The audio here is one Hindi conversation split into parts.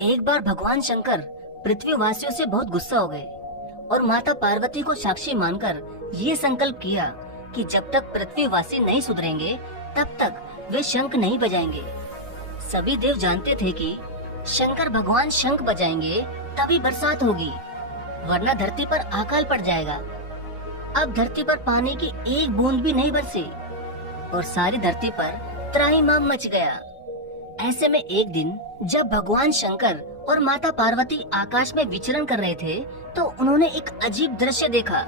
एक बार भगवान शंकर पृथ्वीवासियों से बहुत गुस्सा हो गए और माता पार्वती को साक्षी मानकर ये संकल्प किया कि जब तक पृथ्वीवासी नहीं सुधरेंगे तब तक वे शंख नहीं बजाएंगे। सभी देव जानते थे कि शंकर भगवान शंख बजाएंगे तभी बरसात होगी, वरना धरती पर अकाल पड़ जाएगा। अब धरती पर पानी की एक बूंद भी नहीं बरसी और सारी धरती पर त्राहिमाम मच गया। ऐसे में एक दिन जब भगवान शंकर और माता पार्वती आकाश में विचरण कर रहे थे तो उन्होंने एक अजीब दृश्य देखा।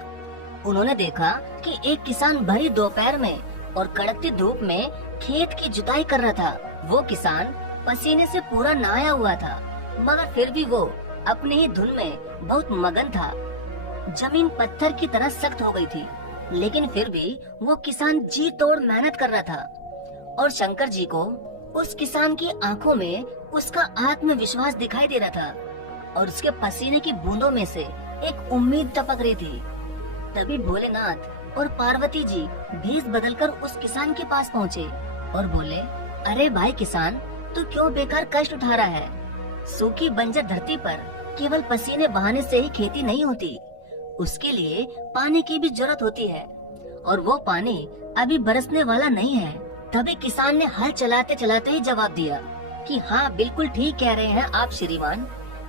उन्होंने देखा कि एक किसान भरी दोपहर में और कड़कती धूप में खेत की जुताई कर रहा था। वो किसान पसीने से पूरा नहाया हुआ था, मगर फिर भी वो अपने ही धुन में बहुत मगन था। जमीन पत्थर की तरह सख्त हो गई थी, लेकिन फिर भी वो किसान जी तोड़ मेहनत कर रहा था और शंकर जी को उस किसान की आंखों में उसका आत्मविश्वास दिखाई दे रहा था और उसके पसीने की बूंदों में से एक उम्मीद टपक रही थी। तभी भोलेनाथ और पार्वती जी भेष बदलकर उस किसान के पास पहुँचे और बोले, अरे भाई किसान, तू क्यों बेकार कष्ट उठा रहा है? सूखी बंजर धरती पर केवल पसीने बहाने से ही खेती नहीं होती, उसके लिए पानी की भी जरूरत होती है और वो पानी अभी बरसने वाला नहीं है। तभी किसान ने हल चलाते चलाते ही जवाब दिया कि हाँ, बिल्कुल ठीक कह रहे हैं आप श्रीमान,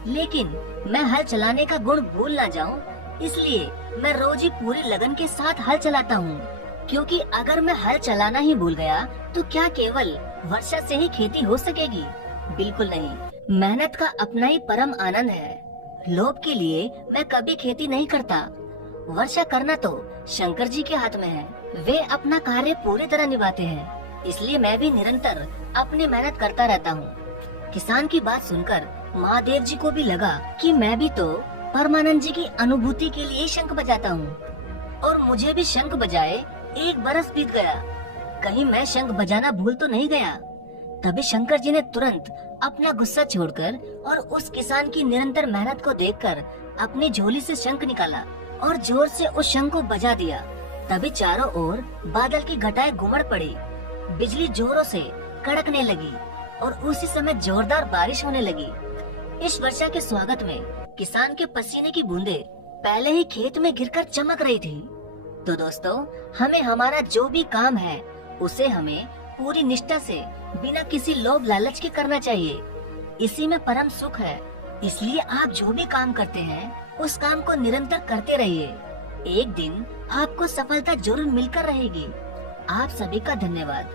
लेकिन मैं हल चलाने का गुण भूल ना जाऊं, इसलिए मैं रोज ही पूरी लगन के साथ हल चलाता हूँ। क्योंकि अगर मैं हल चलाना ही भूल गया तो क्या केवल वर्षा से ही खेती हो सकेगी? बिल्कुल नहीं। मेहनत का अपना ही परम आनंद है। लोभ के लिए मैं कभी खेती नहीं करता। वर्षा करना तो शंकर जी के हाथ में है, वे अपना कार्य पूरी तरह निभाते हैं, इसलिए मैं भी निरंतर अपनी मेहनत करता रहता हूँ। किसान की बात सुनकर महादेव जी को भी लगा कि मैं भी तो परमानंद जी की अनुभूति के लिए शंख बजाता हूँ और मुझे भी शंख बजाए 1 बरस बीत गया, कहीं मैं शंख बजाना भूल तो नहीं गया। तभी शंकर जी ने तुरंत अपना गुस्सा छोड़कर और उस किसान की निरंतर मेहनत को देखकर अपनी झोली से शंख निकाला और जोर से उस शंख को बजा दिया। तभी चारों ओर बादल की घटाएं घुमड़ पड़ी, बिजली जोरों से कड़कने लगी और उसी समय जोरदार बारिश होने लगी। इस वर्षा के स्वागत में किसान के पसीने की बूंदें पहले ही खेत में गिरकर चमक रही थी। तो दोस्तों, हमें हमारा जो भी काम है उसे हमें पूरी निष्ठा से बिना किसी लोभ लालच के करना चाहिए, इसी में परम सुख है। इसलिए आप जो भी काम करते हैं उस काम को निरंतर करते रहिए, एक दिन आपको सफलता जरूर मिलकर रहेगी। आप सभी का धन्यवाद।